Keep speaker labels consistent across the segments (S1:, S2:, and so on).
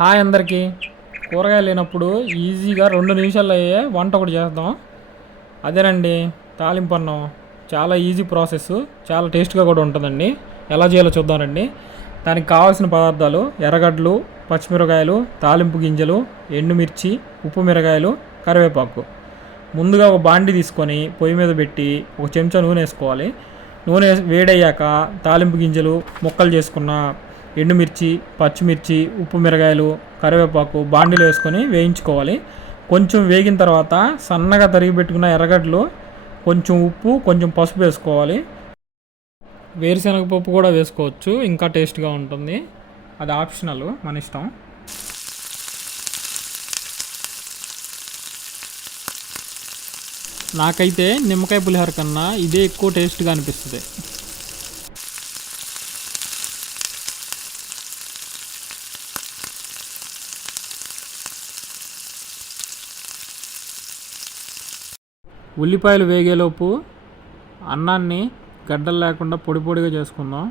S1: Hi అందరికీ. కూరగాయలు లేనప్పుడు ఈజీగా రెండు నిమిషాల్లో అయ్యే వంట ఒకటి చేద్దాం అదేనండి తాలింపు అన్నం. చాలా ఈజీ ప్రాసెస్ చాలా టేస్ట్గా కూడా ఉంటుందండి. ఎలా చేయాలో చూద్దామండి. దానికి కావాల్సిన పదార్థాలు ఎర్రగడ్డలు పచ్చిమిరకాయలు తాలింపు గింజలు ఎండుమిర్చి ఉప్పు మిరకాయలు కరివేపాకు. ముందుగా ఒక బాండి తీసుకొని పొయ్యి మీద పెట్టి ఒక చెంచా నూనె వేసుకోవాలి. నూనె వేసి- వేడయ్యాక తాలింపు గింజలు ముక్కలు చేసుకున్న ఎండుమిర్చి పచ్చిమిర్చి ఉప్పు మిరగాయలు కరివేపాకు బాండీలు వేసుకొని వేయించుకోవాలి. కొంచెం వేగిన తర్వాత సన్నగా తరిగి పెట్టుకున్న ఎర్రగడ్డలు కొంచెం ఉప్పు కొంచెం పసుపు వేసుకోవాలి. వేరుశనగ పప్పు కూడా వేసుకోవచ్చు ఇంకా టేస్ట్గా ఉంటుంది. అది ఆప్షనల్ మన ఇష్టం. నాకైతే నిమ్మకాయ పులిహోర కన్నా ఇదే ఎక్కువ టేస్ట్గా అనిపిస్తుంది. ఉల్లిపాయలు వేగేలోపు అన్నాన్ని గడ్డలు లేకుండా పొడి పొడిగా చేసుకుందాం.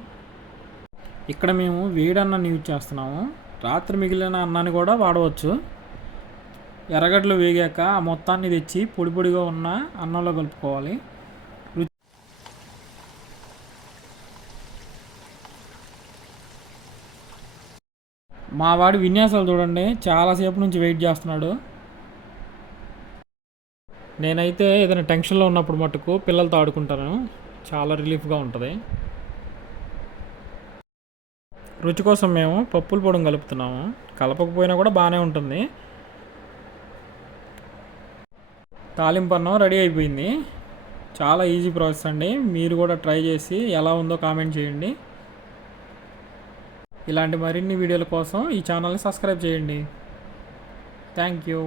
S1: ఇక్కడ మేము వేడన్నాన్ని యూజ్ చేస్తున్నాము. రాత్రి మిగిలిన అన్నాన్ని కూడా వాడవచ్చు. ఎర్రగడ్డలు వేగాక ఆ మొత్తాన్ని తెచ్చి పొడి పొడిగా ఉన్న అన్నంలో కలుపుకోవాలి. రుచి మా వాడి విన్యాసాలు చూడండి. చాలాసేపు నుంచి వెయిట్ చేస్తున్నాడు. నేనైతే ఏదైనా టెన్షన్లో ఉన్నప్పుడు మట్టుకు పిల్లలతో ఆడుకుంటాను. చాలా రిలీఫ్గా ఉంటుంది. రుచి కోసం మేము పప్పుల పొడి కలుపుతున్నాము. కలపకపోయినా కూడా బాగానే ఉంటుంది. తాలింపు అన్నం రెడీ అయిపోయింది. చాలా ఈజీ ప్రాసెస్ అండి. మీరు కూడా ట్రై చేసి ఎలా ఉందో కామెంట్ చేయండి. ఇలాంటి మరిన్ని వీడియోల కోసం ఈ ఛానల్ని సబ్స్క్రైబ్ చేయండి. Thank you.